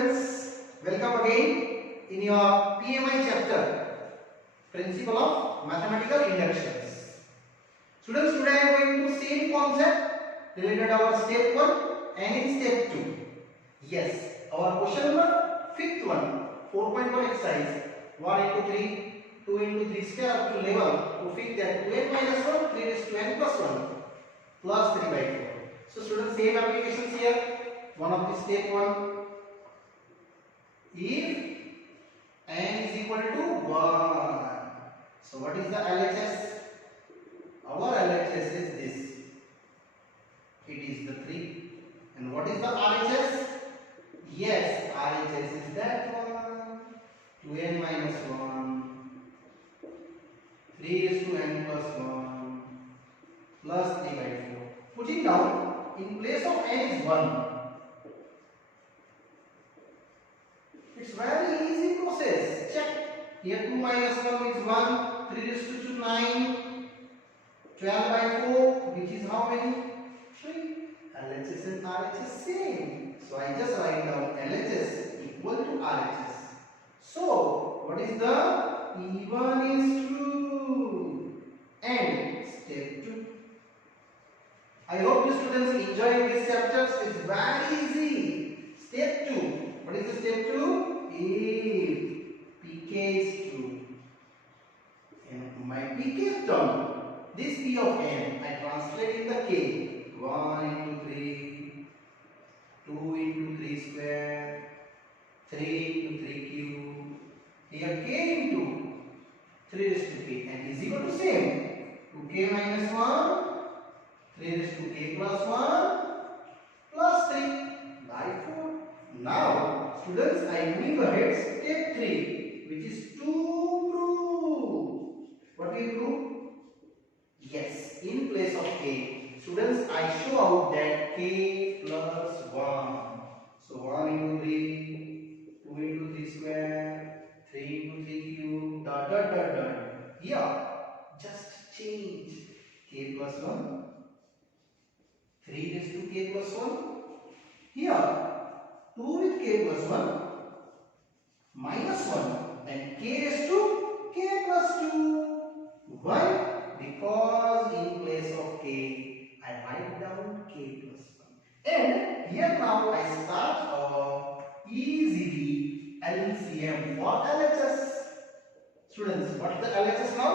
students, welcome again in your PMI chapter, Principle of Mathematical Inductions. Students, today I am going to same concept related our step 1 and in step 2. Yes, our question number 5th one, 4.1 exercise, 1 into 3, 2 into 3 square up to level to fit that 2n minus 1, 3 raised to n plus 1 plus 3 by 4. So students, same applications here. One of the step 1. If n is equal to 1, so what is the LHS? Our LHS is this. It is the 3. And what is the RHS? Yes, RHS is that one. 2n minus 1, 3 raised to n plus 1 plus 3 by 4. Putting down, in place of n is 1. It's very easy process. Check. Here 2 minus 1 is 1. 3 raised to 2, 9. 12 by 4, which is how many? 3. LHS and RHS same. So I just write down LHS equal to RHS. So what is the E1 is true. And step 2. I hope you students enjoy these chapters. It's very easy. Step 2. What is the step 2? If pk is true and my pk is done, this p of n I translate in the k. 1 into 3, 2 into 3 square, 3 into 3 cube. Here k into 3 raised to k and is equal to same. 2k minus 1, 3 raised to k plus 1 plus 3 by 4. Now, students, I am moving ahead. Step 3, which is to prove. What we prove? Yes, in place of k. Students, I show out that k plus 1. So 1 into 3, 2 into 3 square, 3 into 3 cube, dot dot dot dot. Here, just change k plus 1, 3 raised to k plus 1. Here, 2 with k plus 1 minus 1 and k raised to k plus 2. Why? Because in place of k, I write down k plus 1. And here now I start easily LCM for LHS. Students, what is the LHS now?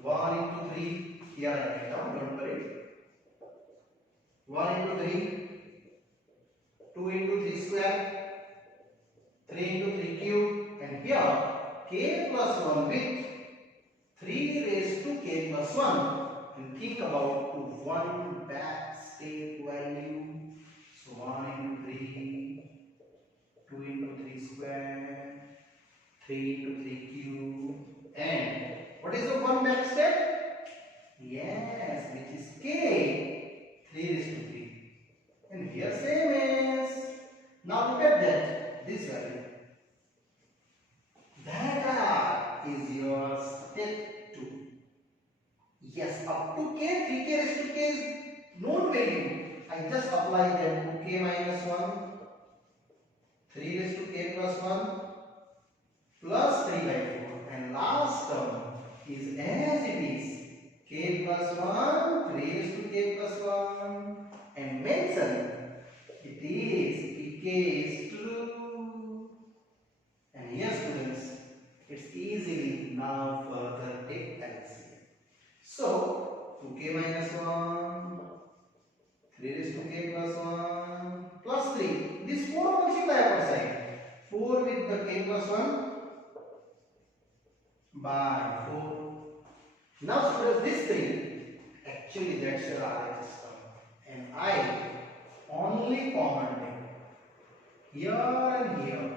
1 into 3. Here I write down, don't worry. 1 into 3. 2 into 3 square, 3 into 3 cube, and here k plus 1 with 3 raised to k plus 1. And think about to one back step value. So 1 into 3, 2 into 3 square, 3 into 3 cube, and what is the one back step? Yes, which is k, 3 raised to 3. And here same is. Now look at that, this value. That is your step 2. Yes, up to k, 3k raised to k is known value. I just apply that 2k minus 1, 3 raised to k plus 1, plus 3 by 4. And last term is as it is. K plus 1, 3 raised to k plus 1. And mention it is pk is true. And here students, it's easily now further take LCM. So 2k minus 1, 3 raised to k plus 1 plus 3. This 4 multiply upper side. 4 with the k plus 1 by 4. Now students, this 3, actually that's your RHS term. And I only common take here and here,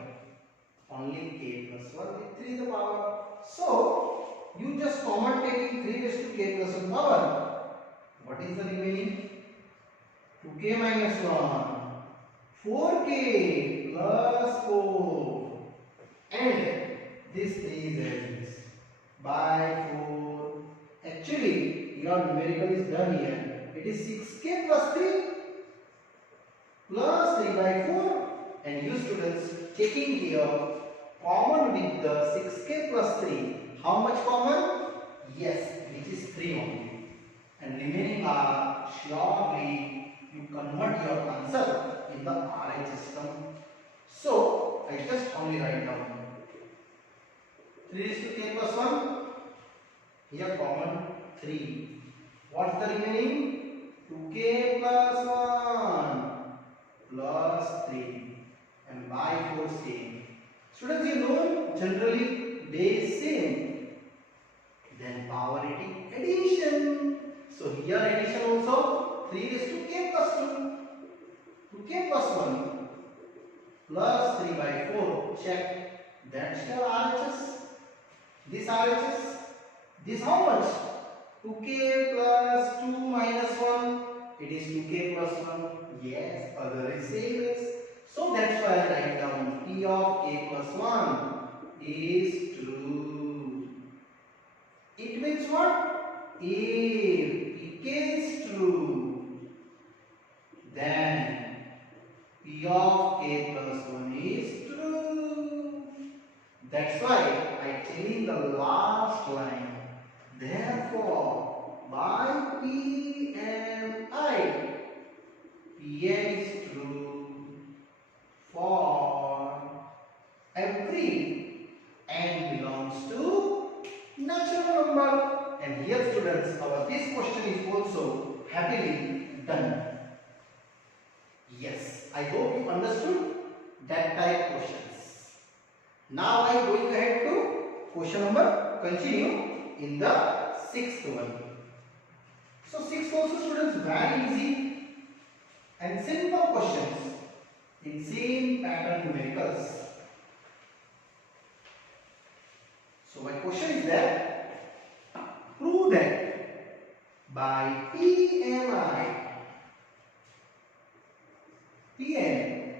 only k plus 1 with 3 the power. So you just common taking 3 raised to k plus 1 power. What is the remaining? 2k minus 1, 4k plus 4, and this 3 is as is by 4. Actually, your numerical is done here. It is 6k plus 3 plus 3 by 4, and you students taking here common with the 6k plus 3. How much common? Yes, which is 3 only. And remaining are surely you convert your answer in the RHS term. So I just only write down 3 is to k plus 1. Here common 3. What's the remaining? 2k plus 1 plus 3 and by 4 same. Students, you know generally base same. Then power addition. So here addition also 3 is to k plus 2. 2k plus 1 plus 3 by 4. Check. That's your RHS. This RHS. This how much? 2k plus 2 minus 1. It is 2k plus 1. Yes, other is same as. So that's why I write down P of k plus 1 is true. It means what? If Pk is true, then P of k plus 1 is true. That's why I tell in the last line. Therefore, by P and I, Pn is true for every n belongs to natural number. And here students, our this question is also happily done. Yes, I hope you understood that type questions. Now I am going ahead to question number, continue in the sixth one. So sixth also students very easy and simple questions in same pattern numericals. So my question is that prove that by PMI Pn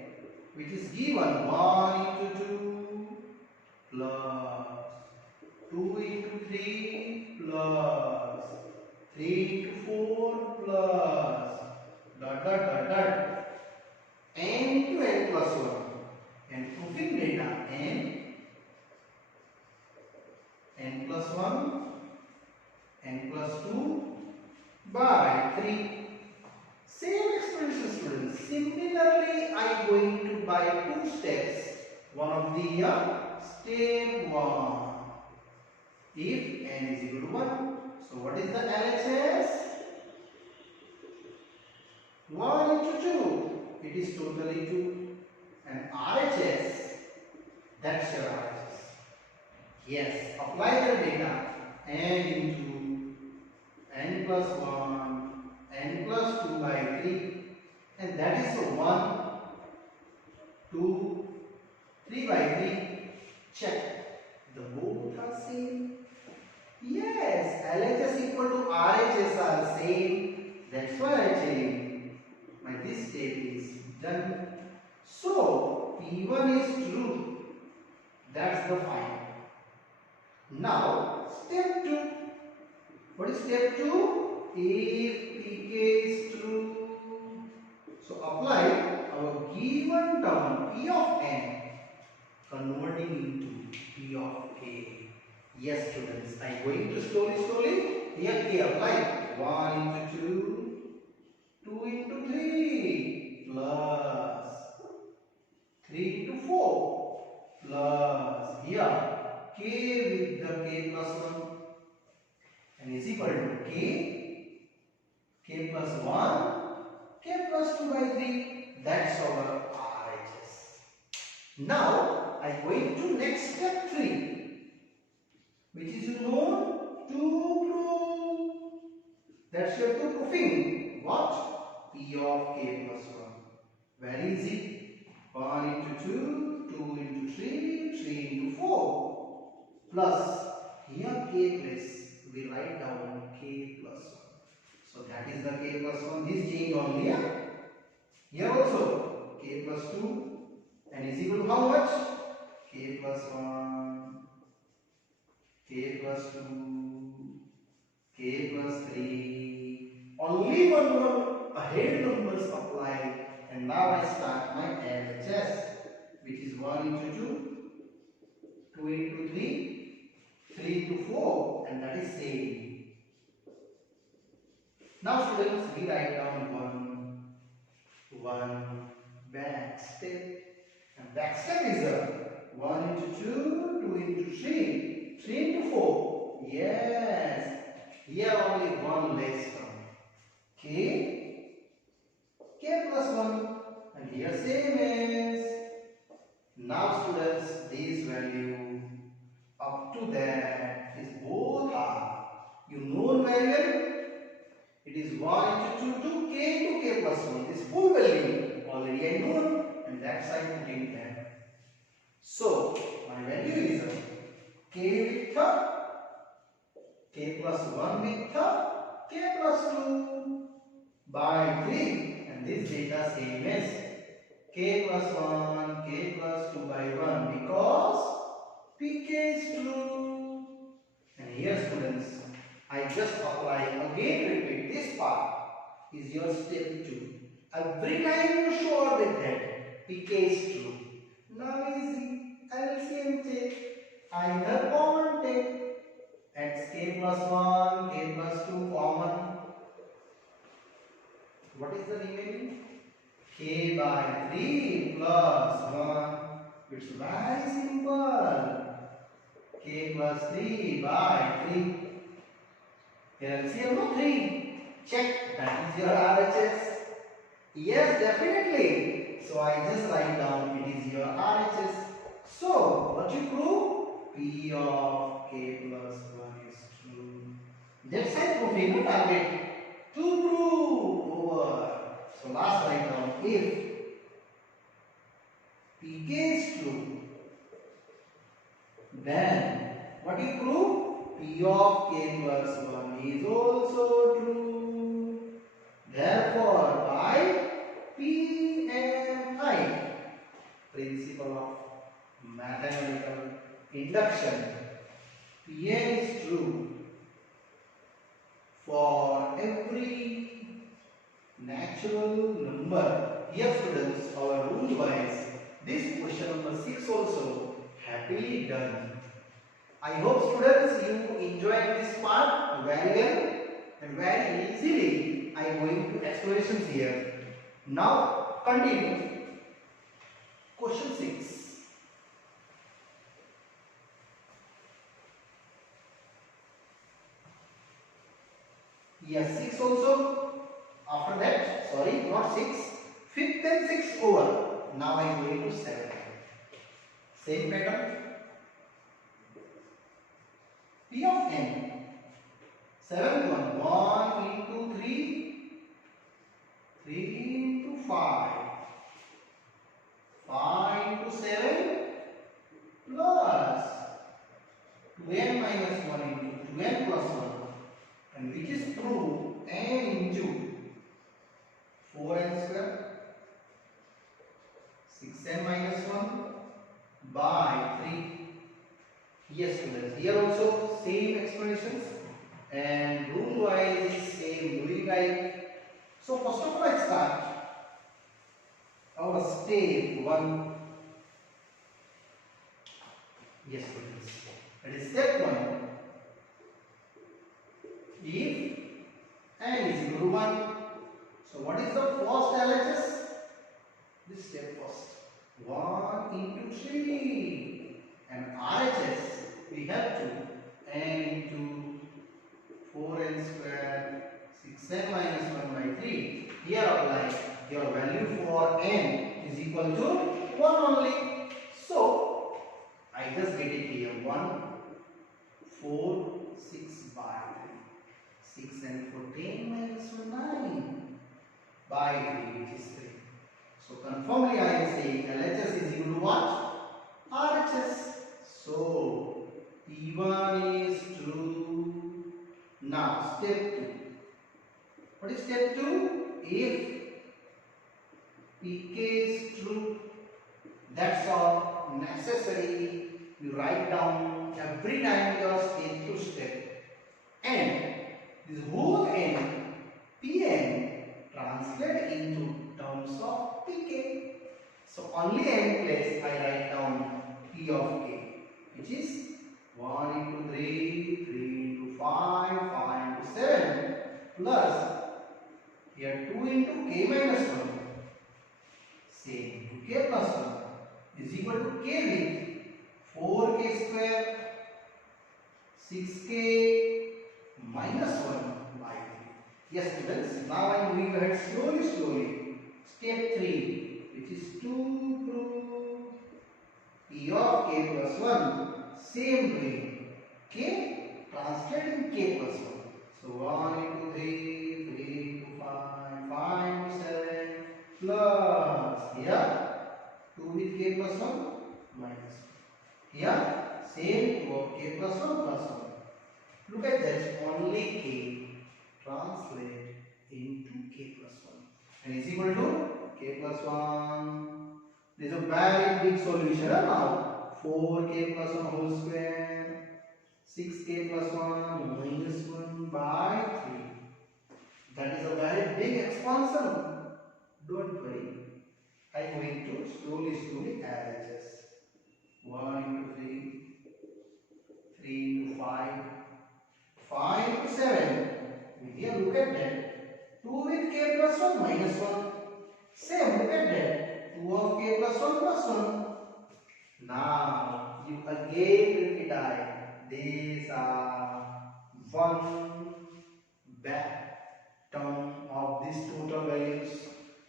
which is given 1 into 2 plus 2 into 3 plus 3 into 4 plus n into n plus 1 and proving data n plus 1 n plus 2 by 3. Same expression students. Similarly, I am going to by 2 steps. One of the step 1. If n is equal to 1. So what is the LHS? 1 into 2. It is totally 2. And RHS, that's your RHS. Yes, apply the data. N into n plus 1, n plus 2 by 3. And that is 1, 2, 3 by 3. Check. The both are same. Yes, LHS equal to RHS are same. That's why I tell you, my this step is done. So P1 is true. That's the final. Now step 2. What is step 2? If Pk is true. So apply our given term P of n converting into P of k. Yes students, I am going to slowly. Here k apply 1 into 2, 2 into 3 plus 3 into 4 plus here k with the k plus 1 and is equal to k plus 1, k plus 2 by 3. That's our RHS. Now I am going to next step 3. Which is known to prove. That's step 2 proving. What? P of k plus 1. Very easy. 1 into 2, 2 into 3, 3 into 4. Plus, here k place, we write down k plus 1. So that is the k plus 1. This change only. Here also, k plus 2 and is equal to how much? K plus 1. K plus 2, K plus 3, only one ahead numbers apply, and now I start my LHS, which is 1 1 into 2, 2 into 3, 3 into 4, and that is same. Now students, we write down one back step, and back step is a 1 into 2, 2 into 3, 3 into 4. Yes, here only one less term. K plus 1, and here same as. Now students, this value up to that is both are you know very well. It is 1 into 2 to k plus 1. This full value already I know, and that side putting there. So my value is k with k plus 1 with k plus 2 by 3, and this data same as k plus 1, k plus 2 by 1, because pk is true. And here students, I just apply again, repeat this part is your step 2. Every time you show with that pk is true. Now easy, LCM take, either common take, x k plus 1, k plus 2 common. What is the remaining? K by 3 plus 1. It's very simple. K plus 3 by 3. LCM no 3. Check. That is your RHS. Yes, definitely. So I just write down it is your RHS. So what you prove? P of k plus 1 is true. That's it. Proving no target. To prove over. So last write down if pk is true, then what you prove? P of k plus 1 is also true. Therefore, by PMI, principle of mathematical induction, Pn is true for every natural number. Here students, our rule wise, this question number 6 also happily done. I hope students you enjoyed this part very well and very easily. I am going to explanations here. Now continue. Question 6. Yes, 6 also. After that, sorry, not 6. 5th and 6th over. Now I am going to 7. Same pattern. P of n. 7 1. 1 into 3. 3 into 5. 5 into 7 plus 2n minus 1 into 2n plus 1. And which is true, n into 4n square, 6n minus 1 by 3. Yes students, here also same expressions and rule wise is same doing like. So first of all I start our step 1. Yes students, that is step 1. If n is equal to 1, so what is the first LHS? This step first. 1 into 3. And RHS we have to n into 4n square 6n minus 1 by 3. Here apply your value for n is equal to 1 only. So I just get it here 1, 4, 6 by 3. 6 and 14 minus 9 by 3, which is 3. So confirmly I am saying LHS is equal to what? RHS. So P1 is true. Now step 2. What is step 2? If PK is true, that's all necessary. You write down every time your step to step. And this whole n, Pn, translate into terms of pk. So only n place I write down p of k, which is 1 into 3, 3 into 5, 5 into 7, plus here 2 into k minus 1, same to k plus 1 is equal to k with 4k square, 6k minus 1 by 3. Yes students, now I am moving ahead slowly. Step 3, which is to prove p of k plus 1, same way, k translating k plus 1. So 1 into 3, 3 into 5, 5 into 7, plus here 2 with k plus 1 minus 1. Here same 2 of k plus 1 plus 1. Look at that, only k translate into k plus 1 and is equal to k plus 1. This is a very big solution now. 4k plus 1 whole square, 6k plus 1 minus 1 by 3. That is a very big expansion. Don't worry. I am going to slowly add this. 1 into 3, 3 into 5, 5 into 7. Here look at that. 2 with k plus 1 minus 1. Same, look at that. 2 of k plus 1 plus 1. Now you again repeat these are one back term of these total values.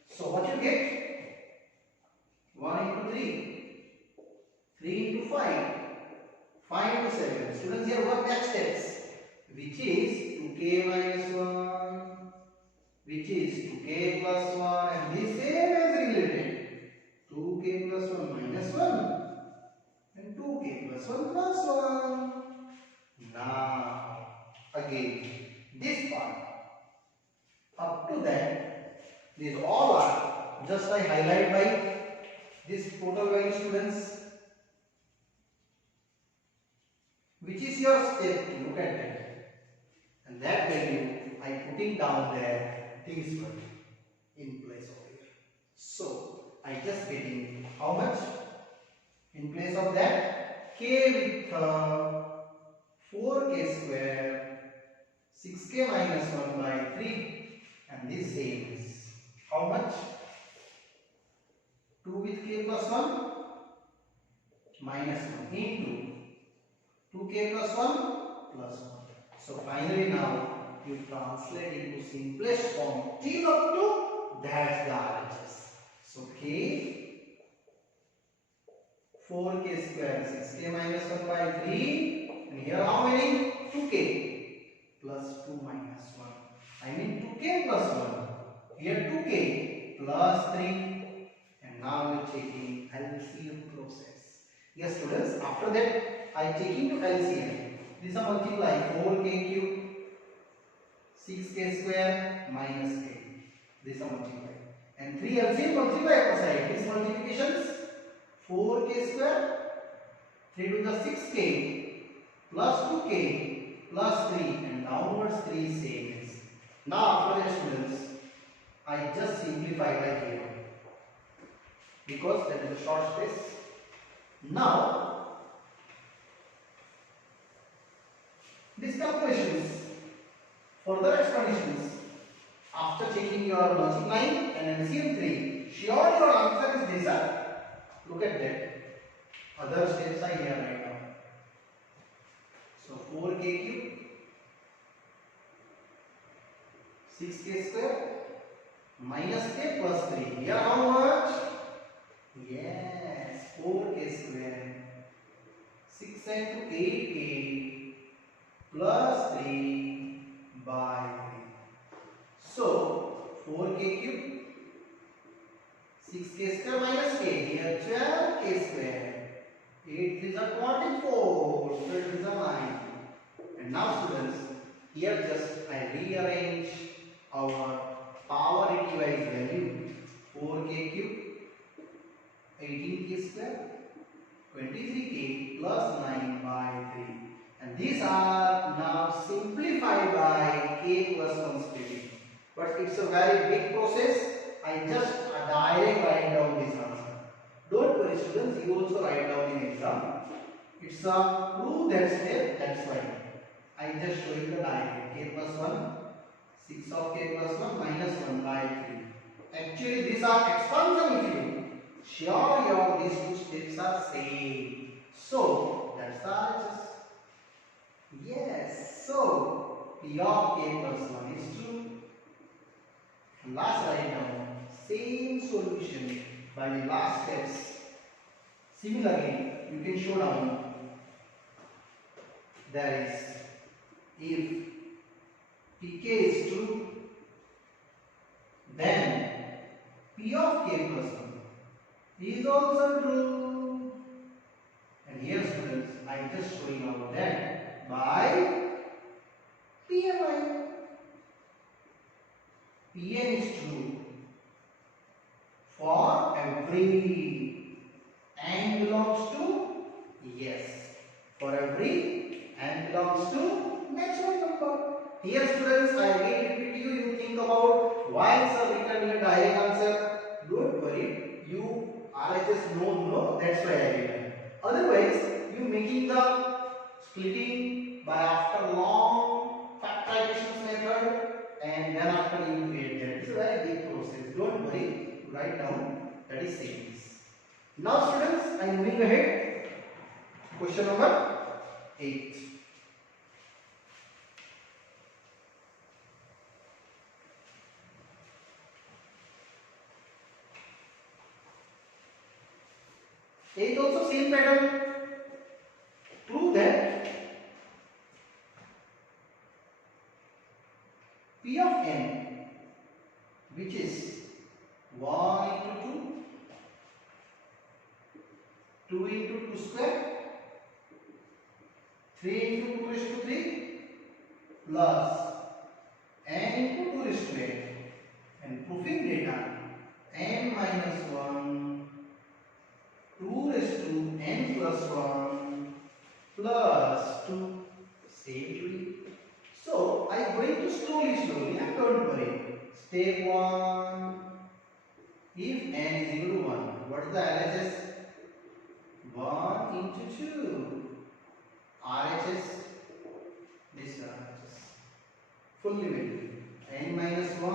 So what you get? 1 into 3, 3 into 5, 5 into 7. Students, here what back steps? Which is 2k minus 1, which is 2k plus 1, and this same is related. 2k plus 1 minus 1 and 2k plus 1 plus 1. Now again this part up to that, these all are just I highlight by this total value students. Which is your step? Look at that, and that value I putting down there this one in place of here. So I just getting how much in place of that? K with 4k square, 6k minus 1 by 3, and this same is how much? 2 with k plus 1 minus 1 into 2k plus 1 plus 1. So finally now you translate into simplest form till up to that's the RHS. So k 4k square, 6k minus 1 by 3, and here how many? 2k plus 2 minus 1. I mean 2k plus 1. Here 2k plus 3, and now we are taking LCM process. Yes students, after that I taking to LCM. This is multiply 4k cube, 6k square minus k. This is multiply. And 3 LCM multiply outside. These multiplications 4k square, 3 to the 6k plus 2k plus 3, and downwards 3 same is. Now after that students, I just simplify by here because that is a short space. Now these calculations, further explanations, after checking your multiplying and LCM 3, sure your answer is this. Look at that. Other steps are here right now. So 4k cube, 6k square minus k plus 3. Here how much? Yes, 4k square, 6 into 8k plus 3 by 3. So 4k cube, 6k square minus k, here 12k square, 8 is a 24, 12 is a 9. And now students, here just I rearrange our power wise value. 4k cube, 18k square, 23k plus 9 by 3. And these are now simplified by k plus 1 splitting. But it's a very big process. I just direct write down this answer. students, you also write down in exam. It's a prove that step, that's why. I just show you the diagram. K plus 1, 6 of k plus 1 minus 1 by 3. Actually, these are expansion if you. Sure, your these two steps are same. So, that's the RHS. Yes, so P of k plus 1 is true. Last write down same solution by the last steps. Similarly, you can show down that is if Pk is true, then P of k plus 1 is also true. And here students, I just showing out that by PMI. Pn is true for every n belongs to, yes, for every n belongs to natural number. Here students, I again repeat you think about why is a written here direct answer. Don't worry, you RHS no, that's why I written. Otherwise, you making the splitting by after long factorization method and then after you create that. It's a very big process. Don't worry, write down that is same. Now students, I am moving ahead. Question number 8. Eight also same pattern. Prove that P of n, which is 1 into 2, 2 into 2 square, 3 into 2 raised to 3 plus n into 2 raised to n, and proving data n minus 1, 2 raised to n plus 1 plus 2, same to it. So I am going to slowly, and don't worry. Step 1, if n is equal to 1, what is the LHS? 1 into 2. RHS, this is RHS. Fully weighted. N minus 1,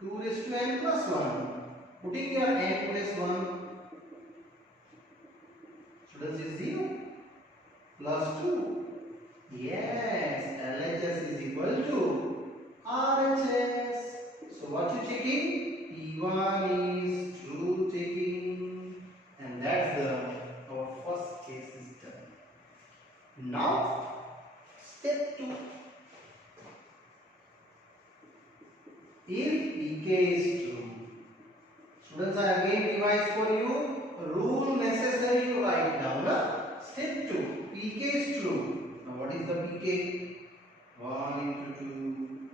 2 raised to n plus 1. Putting your n plus 1, students is 0 plus 2. Yes, LHS is equal to RHS. So what you checking? P1 is true checking, and that's our first case is done. Now step 2. If Pk is true, students, I again revise for you rule necessary to write down. Step 2. Pk is true. Now what is the Pk? 1 into 2,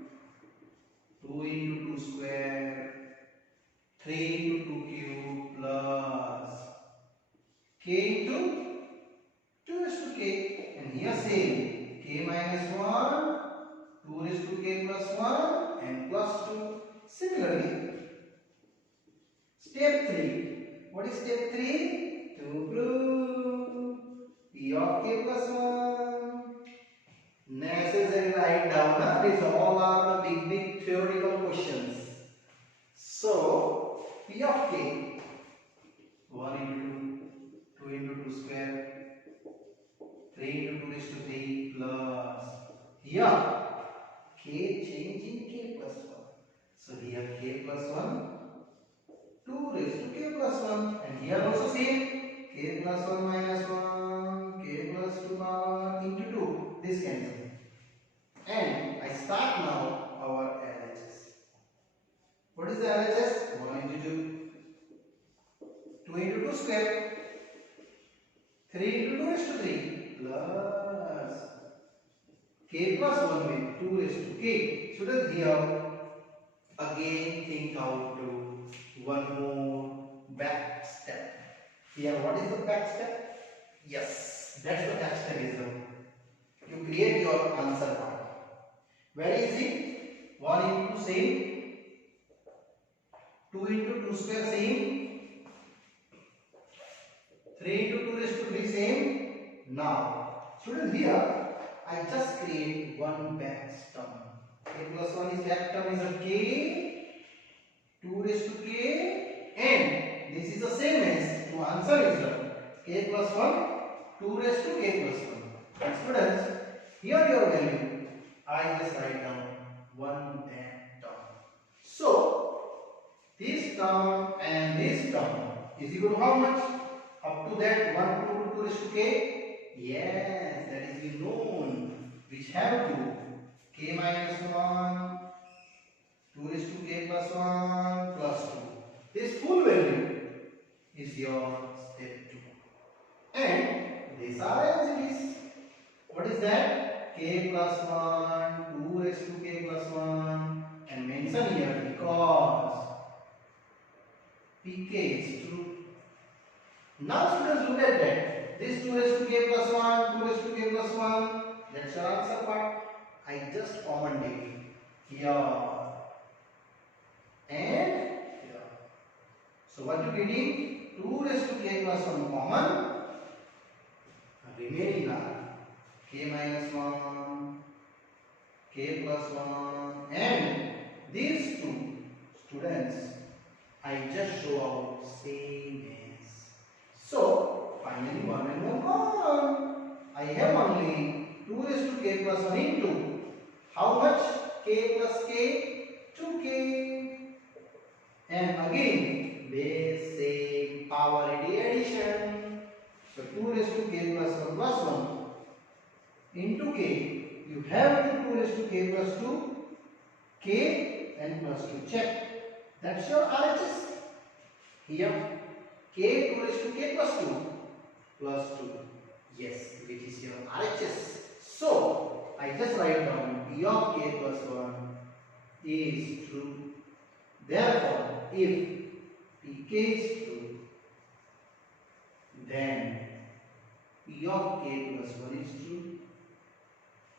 2 into 2 square, 3 into 2 cube plus k into 2 raised to k. And here same k minus 1, 2 raised to k plus 1 and plus 2. Similarly, step 3. What is step 3? To prove P of k plus 1. Necessary write down. These all are the big theoretical questions. So P of k, 1 into 2, 2 into 2 square, 3 into 2 raised to 3 plus, here k change in k plus 1. So here k plus 1, 2 raised to k plus 1, and here also same k plus 1 minus 1, k plus 2 power into 2. This cancels. And I start now our LHS. What is the LHS? 1 into 2, 2 into 2 square, 3 into 2 raised to 3 plus k plus 1 with 2 raised to k. So that here again think out to one more back step. Here what is the back step? Yes, that's the back step is you create your answer part. Very easy. 1 into 2 same, 2 into 2 square same, 3 into 2 raised to 3 same. Now, students, here I just create one back term. K plus 1 is back term is a k, 2 raised to k, and this is the same as to answer is k plus 1, 2 raised to k plus 1. And students, here your value, I just write down one back term. So, this term and this term is equal to how much? Up to that 1 to 2 raised to k? Yes, that is known, which have to k minus 1, 2 raised to k plus 1 plus 2. This full value is your step 2. And these are as it is. What is that? K plus 1, 2 raised to k plus 1, and mention here because pk is true. Now students, look at that. This 2 raised to k plus 1, 2 raised to k plus 1, that's your answer part. I just common take here and here. So what you getting? 2 raised to k plus 1 common, remaining are k minus 1, k plus 1, and these two students I just show out same as. So finally 1 and 1 common. I have only 2 raised to k plus 1 into how much? K plus k, 2k. And again base same power addition. So 2 raised to k plus 1 plus 1 into k. You have to 2 raised to k plus 2, k and plus 2. Check. That's your RHS. Here k 2 raised to k plus 2 plus 2. Yes, which is your RHS. So I just write down p of k plus 1 is true. Therefore, if pk is true, then p of k plus 1 is true.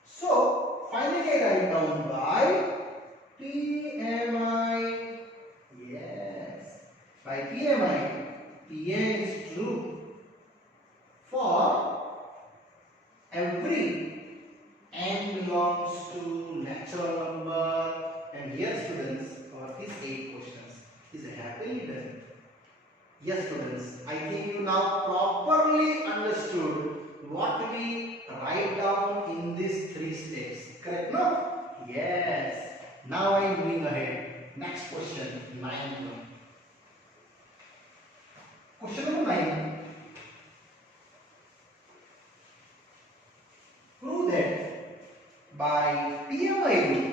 So finally I write down by PMI. Yes, by PMI, Pn is true for every n belongs to natural number. And here students, for these 8 questions is happily done. Yes students, I think you now properly understood what we write down in these 3 steps. Correct, no? Yes. Now I am moving ahead. Next question, 9th one. Question number 9. Prove that by PMI rule,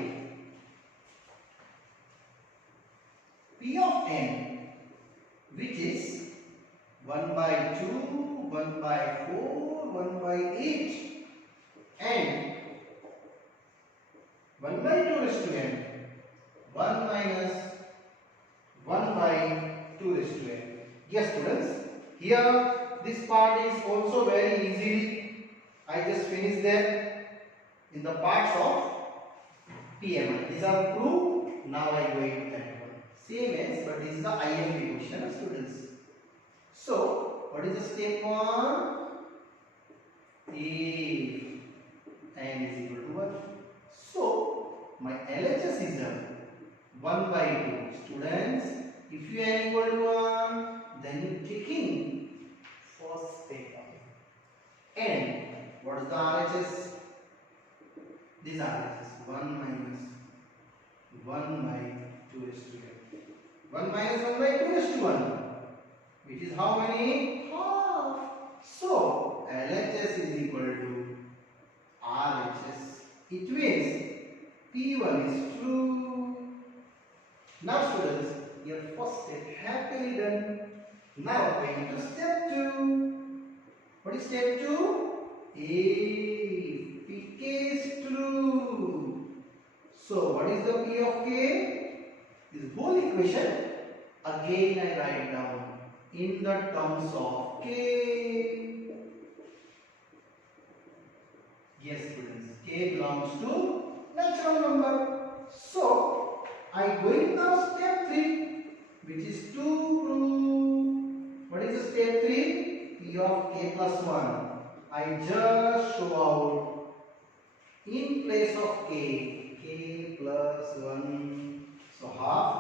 P of n, which is 1 by 2, 1 by 4, 1 by 8, and 1 by 2 raised to n, 1 minus 1 by 2 raised to n. Yes students, here this part is also very easily. I just finished them in the parts of PMI. These are proved. Now I go into that one. Same as, but this is the IMP question, students. So what is the step 1? If n is equal to 1. So my LHS is 1 by 2. Students, if you n equal to 1, then you taking first step only. And what is the RHS? This RHS 1 minus 1 by 2 raised to n. 1 minus 1 by 2 raised to 1, which is how many? Half. So LHS is equal to RHS. It means P1 is true. Now students, your first step happily done. Now going to step 2. What is step 2? If pk is true. So what is the p of k? This whole equation again I write down in the terms of k. Yes students, k belongs to natural number. So I go in now step 3, which is to prove. What is the step 3? P P of k plus 1, I just show out in place of k plus 1. So half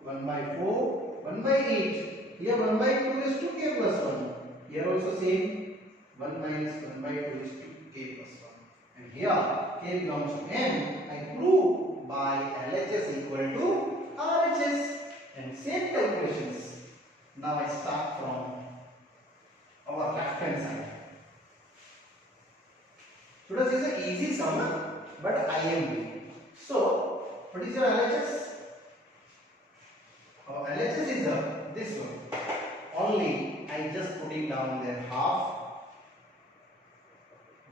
1 by 4, 1 by 8. Here 1 by 2 is to k plus 1. Here also same 1 minus 1 by 2 is to k plus 1. And here k belongs to n. I prove by LHS equal to RHS. And same calculations. Now I start from our left hand side. Students, this is an easy sum, but I am doing. So, what is your LHS? Our LHS is this one. Only I just putting down there half,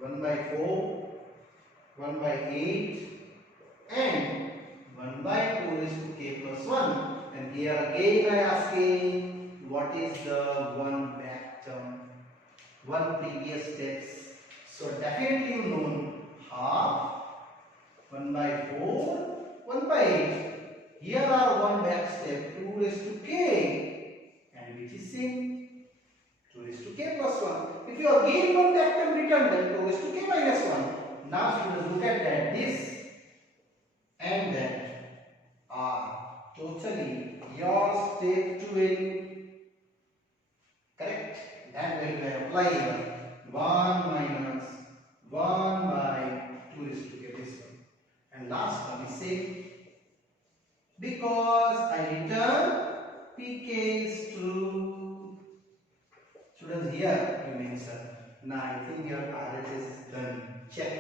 1 by 4, 1 by 8, and 1 by 2 is to k plus 1. And here again I asking what is the one back term, one previous steps. So definitely you know half, 1 by 4, 1 by 8. Here are one back step 2 raised to k, and which is same 2 raised to k plus 1. If you again one back term return, then 2 raised to k minus 1. Now students look at that, this and that are totally your step 2 value. Correct? That value I apply here. 1 minus 1 by 2 is to get this one. And last one is same. Because I return pk is true. Students, here you mention. Now I think your RHS is done. Check.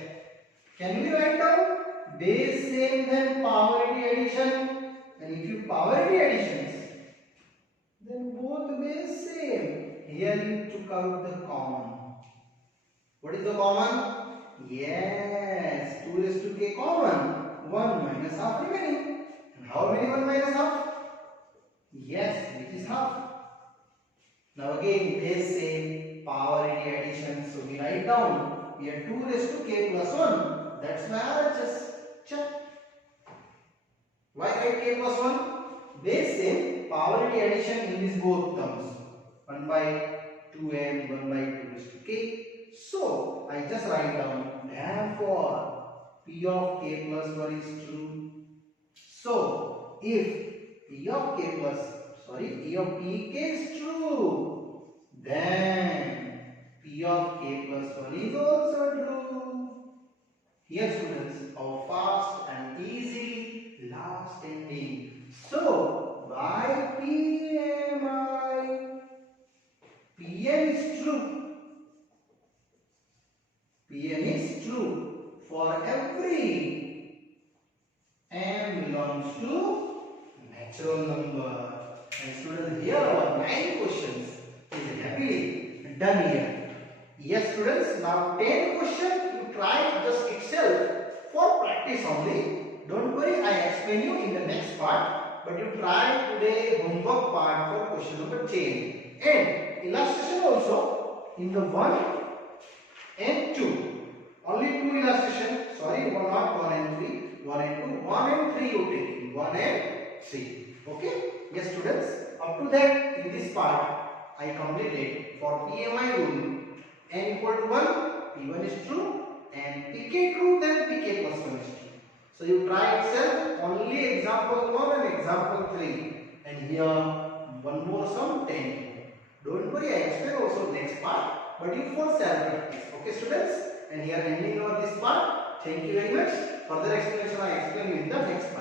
Can we write down base same then polarity addition? And if you polarity additions, then both base same. Here you took out the common. What is the common? Yes, 2 raised to k common. 1 minus half remaining. And how many 1 minus half? Yes, which is half. Now again, base same, polarity addition. So we write down here 2 raised to k plus 1. That's my RHS. Check. Why write k plus 1? Base same, polarity addition in these both terms. 1 by 2 and 1 by 2 raised to k. So I just write down, therefore P of k plus 1 is true. So if P of pk is true, then P of k plus 1 is also true. Here students, our fast and easy last ending. So by PMI, Pn is true. Pn is true for every m belongs to natural number. And students, here our 9 questions is happily done here. Yes students, now 10 questions you try just itself for practice only. Don't worry, I explain you in the next part. But you try today homework part for question number 10. And illustration also in the 1 and 2. Only 2 illustration. Sorry, not 1 and 3. 1 and 2. 1 and 3 you take. 1 and 3. Okay? Yes students. Up to that, in this part, I completed for PMI rule. N equal to 1, P1 is true. And Pk true, then Pk plus 1 is true. So you try itself. Only example 1 and example 3. And here, one more sum, 10. Don't worry, I explain also next part. But you for self-practice. Okay students? And here ending of this part. Thank you very much. Further explanation I explain you in the next part.